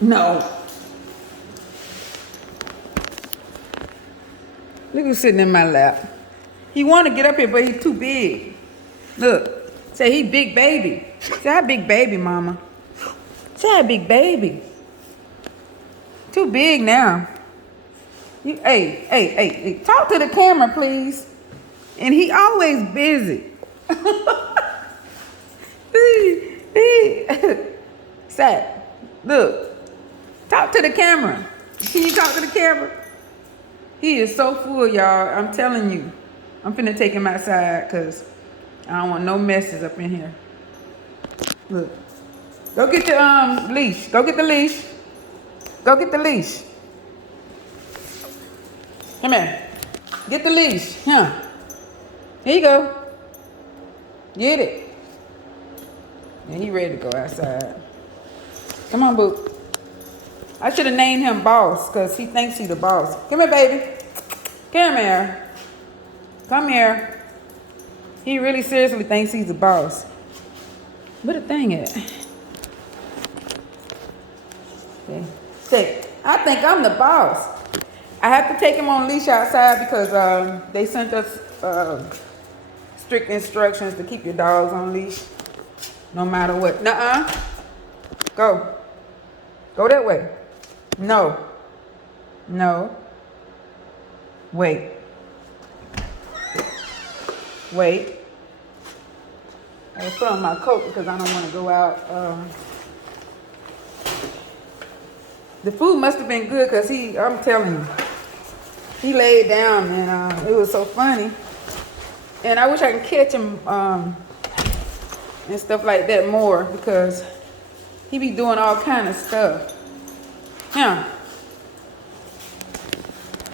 No. Look who's sitting in my lap. He want to get up here, but he's too big. Look. Say he big baby. Say hi big baby, mama. Say hi big baby. Too big now. Hey. Talk to the camera, please. And he always busy. Say, look. Talk to the camera. Can you talk to the camera? He is so full, y'all. I'm telling you. I'm finna take him outside because I don't want no messes up in here. Look. Go get the leash. Go get the leash. Go get the leash. Come here. Get the leash. Here you go. Get it. And he ready to go outside. Come on, Boo. I should have named him Boss because he thinks he's the boss. Come here, baby. Come here. Come here. He really seriously thinks he's the boss. Where the thing at? Okay. Say, I think I'm the boss. I have to take him on leash outside because they sent us strict instructions to keep your dogs on leash no matter what. Nuh-uh. Go. Go that way. No. No. Wait. Wait. I put on my coat because I don't want to go out. The food must have been good because I'm telling you, he laid down and it was so funny. And I wish I could catch him and stuff like that more because he be doing all kind of stuff. Yeah.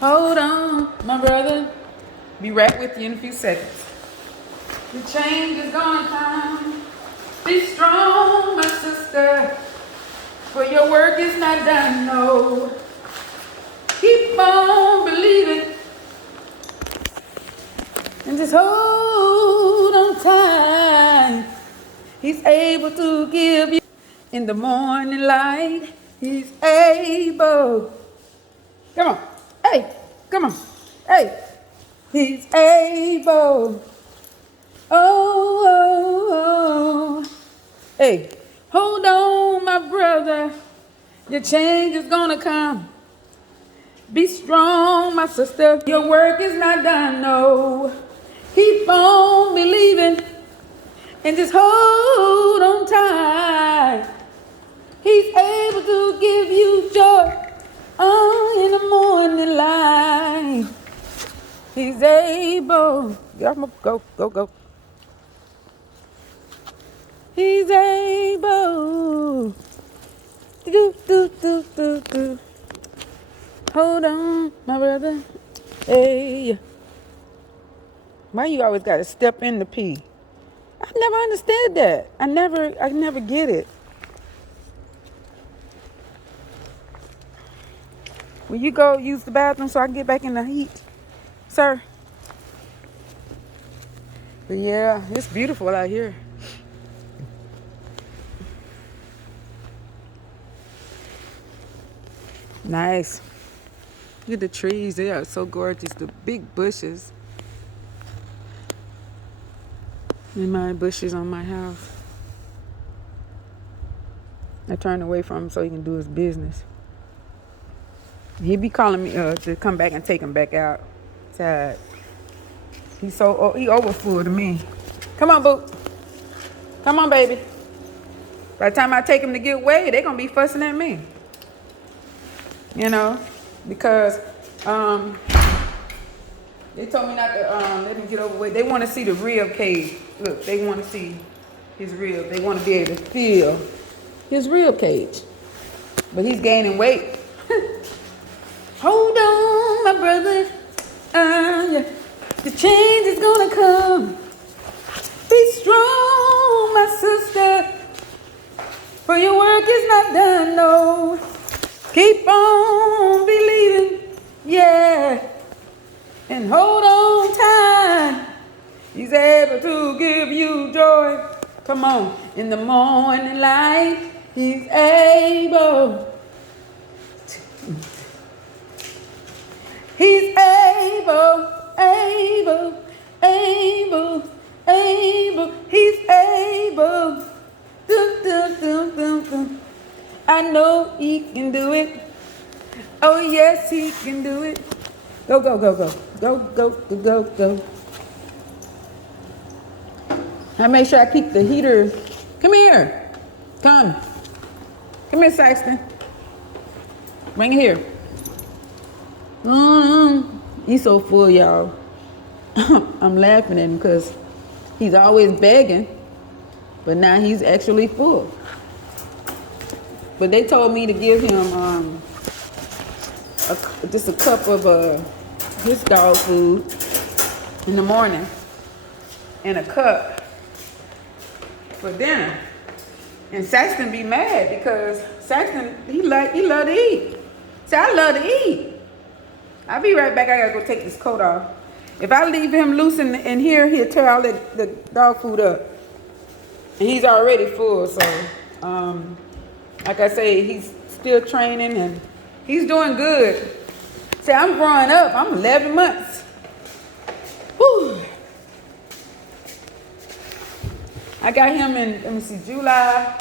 Hold on, my brother. Be right with you in a few seconds. The change is gonna come. Be strong, my sister. For your work is not done, no. Keep on believing. And just hold on tight. He's able to give you in the morning light. He's able. Come on. Hey, come on. Hey. He's able. Oh. Hey, hold on, my brother. Your change is gonna come. Be strong, my sister. Your work is not done, no. Keep on believing and just hold on tight. He's able to give you joy in the morning light. He's able. Go. He's able. Do. Hold on, my brother. Hey. Why you always gotta step in the pee? I never understood that. I never get it. Will you go use the bathroom so I can get back in the heat, sir? But yeah, it's beautiful out here. Nice. Look at the trees. They are so gorgeous. The big bushes. And my bushes on my house. I turned away from him so he can do his business. He be calling me to come back and take him back out. Sad. He overfull to me. Come on, Boo. Come on, baby. By the time I take him to get weighed, they're gonna be fussing at me. You know, because they told me not to let him get overweight. They want to see the rib cage. Look, they want to see his rib. They want to be able to feel his rib cage. But he's gaining weight. Hold on, my brother. The change is gonna come. Be strong, my sister. For your work is not done, no. Keep on believing, yeah. And hold on tight. He's able to give you joy. Come on, in the morning light, he's able. I know he can do it. Oh yes, he can do it. Go, go, go, go. Go, go, go, go, go. I make sure I keep the heater. Come here. Come. Come here, Saxton. Bring it here. He's so full, y'all. I'm laughing at him because he's always begging, but now he's actually full. But they told me to give him just a cup of his dog food in the morning and a cup for dinner. And Saxton be mad because Saxton, he love to eat. See, I love to eat. I'll be right back. I gotta go take this coat off. If I leave him loose in here, he'll tear all the dog food up. And he's already full, so like I say, he's still training and he's doing good. See, I'm growing up. I'm 11 months. Whew. I got him in, let me see, July,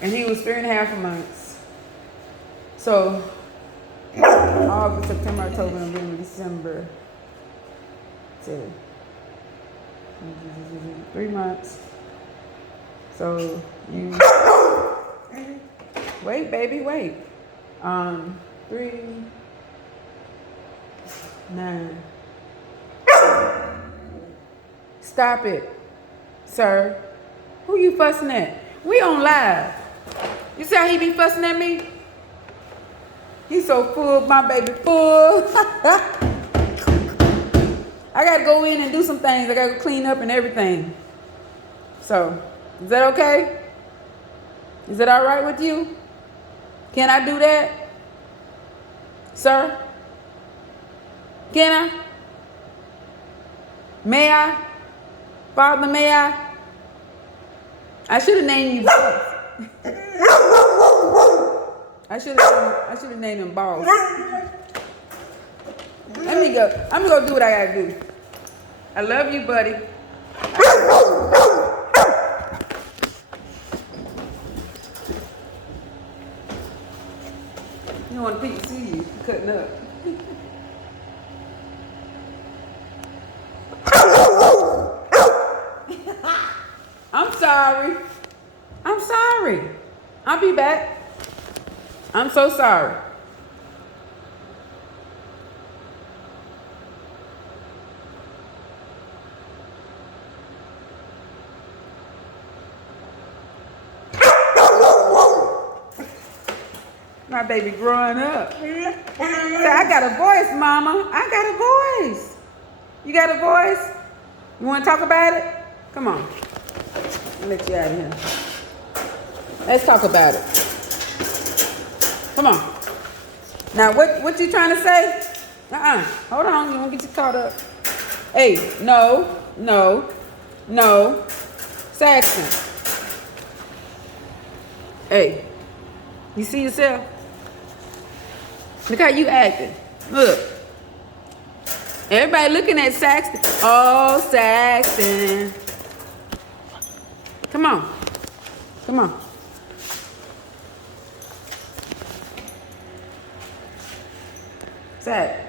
and he was 3.5 months. So, August, September, October, November, December. So, 3 months. So, you, wait, baby, wait. 3, 9. Stop it, sir. Who you fussing at? We on live. You see how he be fussing at me? He's so full, my baby full. I gotta go in and do some things. I gotta go clean up and everything. So, is that okay? Is it all right with you? Can I do that? Sir? Can I? May I? Father, may I? I should have named you Boss. I should have named him Boss. Let me go. I'm gonna go do what I gotta do. I love you, buddy. You don't want people to see you cutting up. I'm sorry. I'm sorry. I'll be back. I'm so sorry. My baby growing up. Say, I got a voice, mama. I got a voice. You got a voice? You want to talk about it? Come on. I'll let you out of here. Let's talk about it. Come on. Now, what you trying to say? Hold on. You won't get you caught up. Hey, no. Saxton. Hey, you see yourself? Look how you acting. Look. Everybody looking at Saxton. Oh, Saxton. Come on. Come on. Saxton.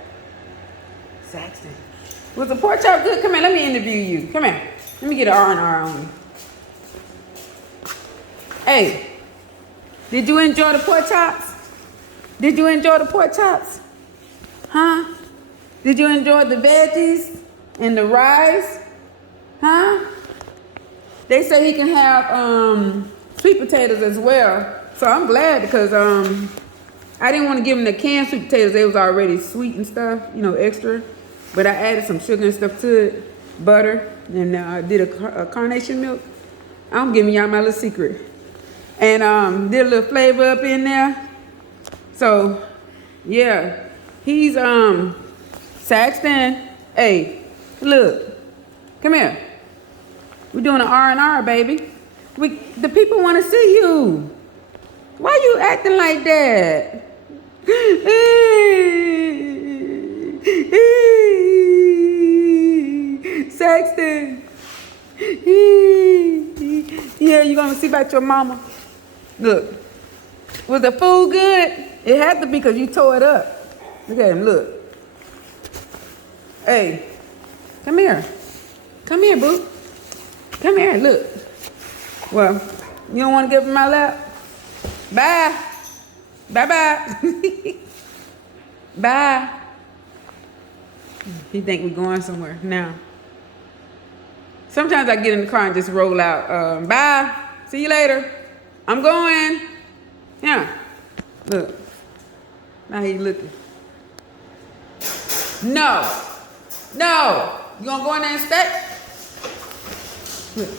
Was the pork chop good? Come here, let me interview you. Come here. Let me get an R&R on you. Hey, did you enjoy the pork chops? Did you enjoy the pork chops? Huh? Did you enjoy the veggies and the rice? Huh? They say he can have sweet potatoes as well. So I'm glad because I didn't want to give him the canned sweet potatoes. They was already sweet and stuff, you know, extra. But I added some sugar and stuff to it, butter, and I did a carnation milk. I'm giving y'all my little secret. And did a little flavor up in there. So, yeah, he's Saxton. Hey, look, come here. We're doing an R&R, baby. The people want to see you. Why you acting like that? Saxton. Yeah, you gonna see about your mama. Look, Was the food good? It had to be because you tore it up. Look at him, look. Hey, come here. Come here, boo. Come here, look. Well, you don't want to give him my lap? Bye. Bye-bye. Bye. He think we going somewhere now. Sometimes I get in the car and just roll out. Bye. See you later. I'm going. Yeah. Look. Now he looking. No. No. You gonna go in there and stay? Look.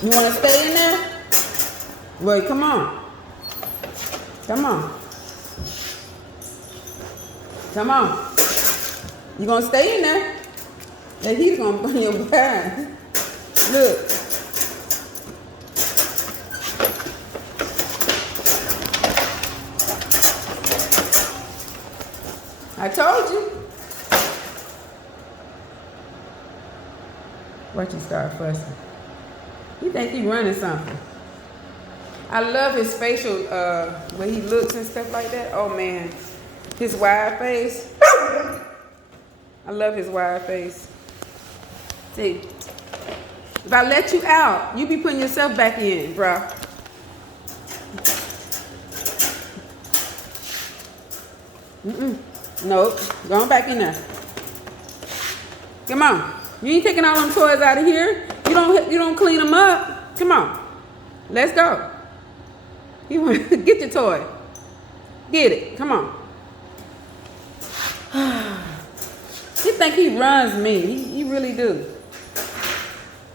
You wanna stay in there? Wait, come on. Come on. Come on. You gonna stay in there? And he's gonna burn your behind. Look. I told you. Watch you start fussing. You think he running something. I love his facial, way he looks and stuff like that. Oh man, his wide face. I love his wide face. See, if I let you out, you be putting yourself back in, bro. Nope, going back in there. Come on, you ain't taking all them toys out of here. You don't clean them up. Come on, let's go. You want get your toy. Get it. Come on. He think he runs me. He really do.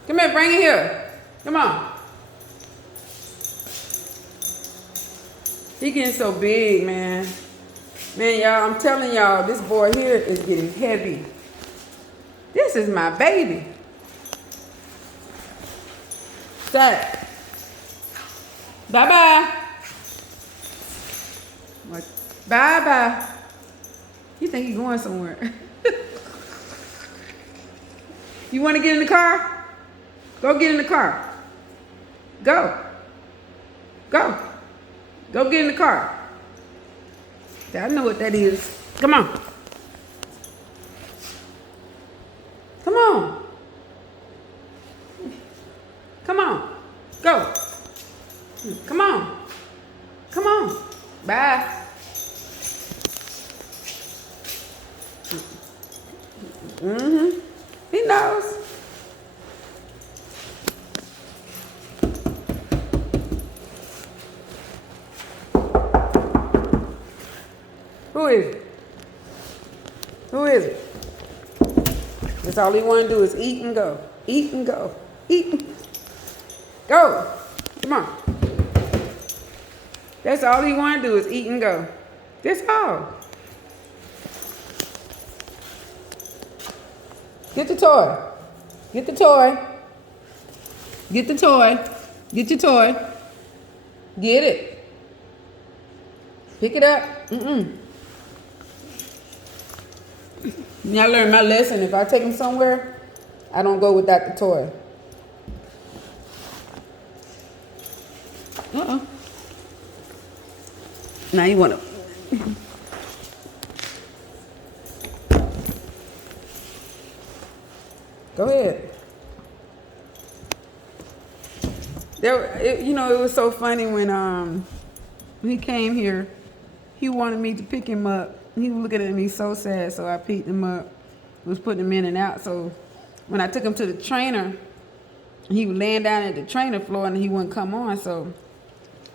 Come here, bring it here. Come on. He getting so big, man. Man, y'all, I'm telling y'all, this boy here is getting heavy. This is my baby. Zach. Bye-bye. Bye-bye. You think he's going somewhere? You want to get in the car? Go get in the car. Go. Go. Go get in the car. I know what that is. Come on. Come on. Come on. Go. Come on. Come on. Bye. Mm-hmm. He knows. Who is it? Who is it? That's all he want to do is eat and go. Eat and go. Eat and go. Come on. That's all he want to do is eat and go. That's all. Get the toy. Get the toy. Get the toy. Get your toy. Get it. Pick it up. Now I learned my lesson. If I take him somewhere, I don't go without the toy. Now you want to. Go ahead. It was so funny when he came here. He wanted me to pick him up. He was looking at me so sad, so I picked him up. Was putting him in and out. So when I took him to the trainer, he was laying down at the trainer floor and he wouldn't come on. So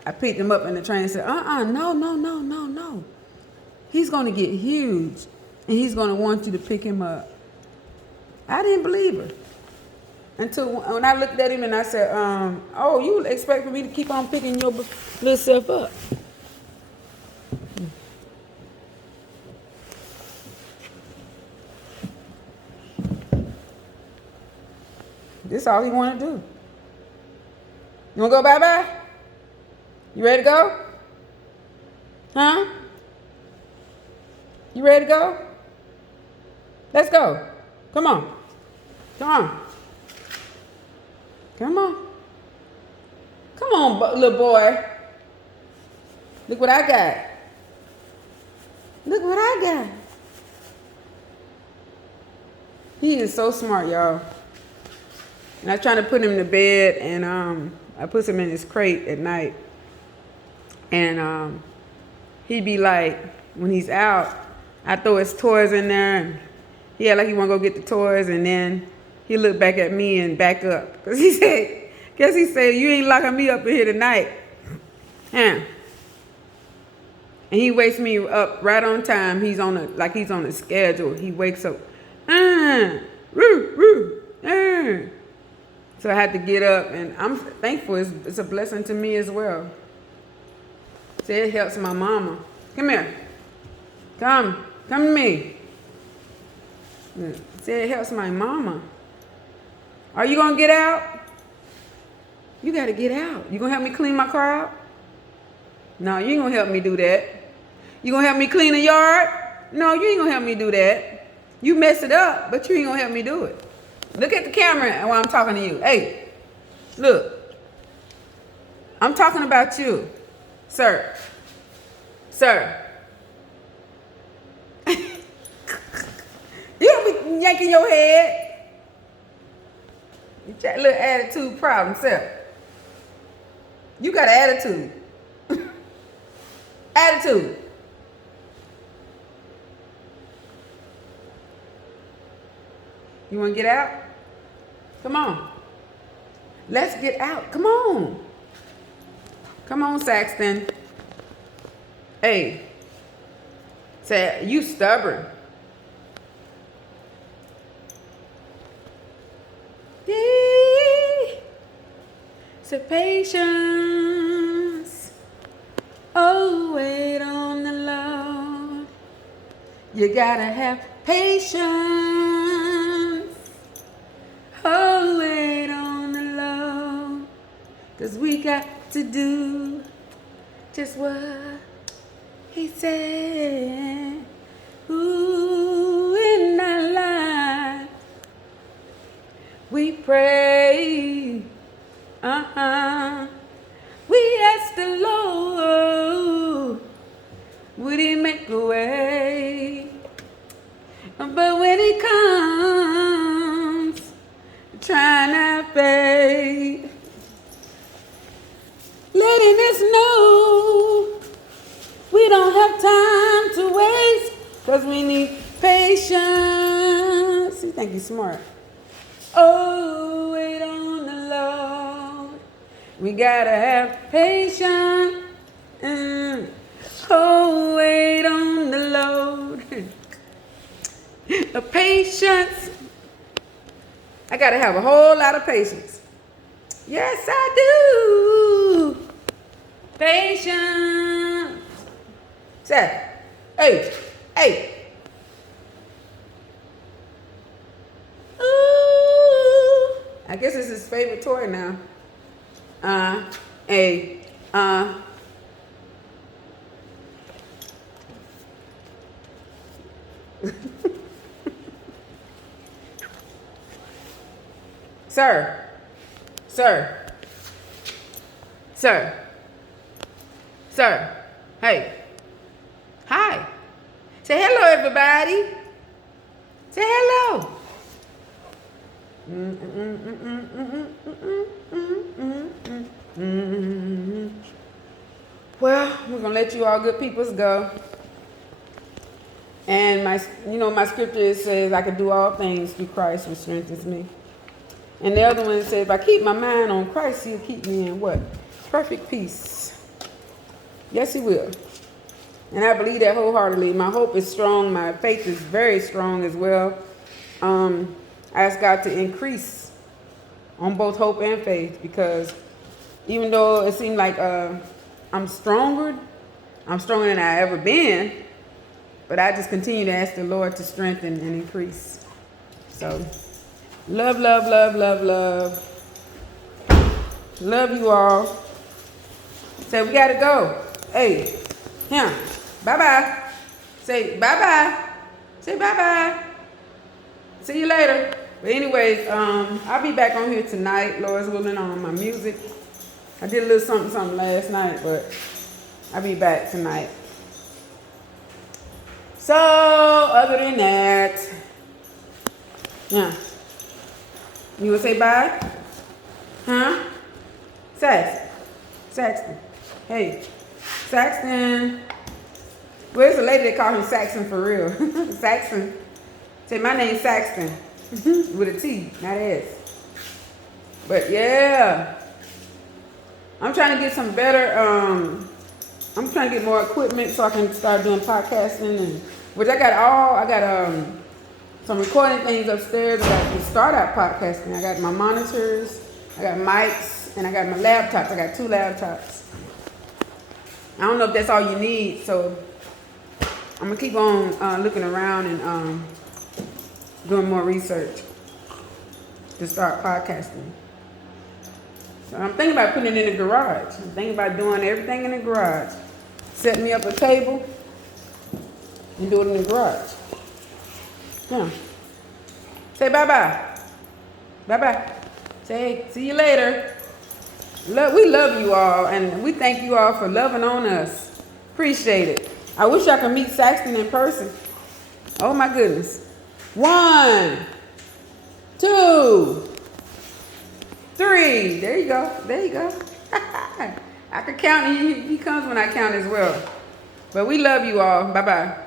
I picked him up and the trainer said, no. He's going to get huge and he's going to want you to pick him up. I didn't believe her. Until when I looked at him and I said, oh, you expect for me to keep on picking your little self up? This is all he want to do. You want to go bye-bye? You ready to go? Huh? You ready to go? Let's go. Come on. Come on. Come on. Come on, little boy. Look what I got. Look what I got. He is so smart, y'all. And I trying to put him to bed, and I put him in his crate at night. And he be like, when he's out, I throw his toys in there, and he act like he want to go get the toys, and then he look back at me and back up. Because he said, you ain't locking me up in here tonight. Yeah. And he wakes me up right on time. He's on a schedule. He wakes up. Woo, woo, So I had to get up, and I'm thankful. It's a blessing to me as well. So it helps my mama. Come here. Come to me. Say it helps my mama. Are you gonna get out? You gotta get out. You gonna help me clean my car out? No, you ain't gonna help me do that. You gonna help me clean the yard? No, you ain't gonna help me do that. You mess it up, but you ain't gonna help me do it. Look at the camera while I'm talking to you. Hey, look. I'm talking about you, sir. Sir. You don't be yanking your head. You got a little attitude problem, sir. You got an attitude. Attitude. You want to get out? Come on. Let's get out. Come on. Come on, Saxton. Hey. Say, you stubborn. So patience. Oh, wait on the Lord. You gotta have patience. Oh, wait on the Lord. 'Cause we got to do just what he said. Ooh, in our life, we pray. We ask the Lord, would he make a way? But when he comes, trying to faith, letting us know we don't have time to waste, 'cause we need patience. You think you're smart. Oh, wait on the Lord. We gotta have patience. Oh, wait on the Lord. A patience. I gotta have a whole lot of patience. Yes, I do. Patience. Say, hey, hey. Ooh. I guess it's his favorite toy now. Sir, sir, sir, sir, hey, hi, say hello, everybody, say hello. Well, we're gonna let you all good peoples go. And my scripture says I can do all things through Christ who strengthens me. And the other one says, if I keep my mind on Christ, he'll keep me in what? Perfect peace. Yes, he will. And I believe that wholeheartedly. My hope is strong. My faith is very strong as well. I ask God to increase on both hope and faith, because even though it seemed like I'm stronger than I ever been, but I just continue to ask the Lord to strengthen and increase. So, love, love, love, love, love. Love you all. Say, we gotta go. Hey, him. Bye-bye. Say, bye-bye. Say, bye-bye. See you later. But anyways, I'll be back on here tonight, Lord's willing, on my music. I did a little something last night, but I'll be back tonight. So, other than that, yeah. You would say bye? Huh? Saxton. Hey, Saxton. Well, there's a lady that call him Saxton for real. Saxton. Say, my name's Saxton. With a T, not S. But yeah. I'm trying to get some better, I'm trying to get more equipment so I can start doing podcasting. Which I got some recording things upstairs. I got to start out podcasting. I got my monitors, I got mics, and I got my laptops. I got 2 laptops. I don't know if that's all you need, so I'm gonna keep on looking around and doing more research to start podcasting. So I'm thinking about putting it in the garage. I'm thinking about doing everything in the garage. Set me up a table and do it in the garage. Yeah. Say bye-bye. Bye-bye. Say, see you later. We love you all, and we thank you all for loving on us. Appreciate it. I wish I could meet Saxton in person. Oh my goodness. 1, 2, 3. There you go. I can count, and he comes when I count as well. But we love you all. Bye-bye.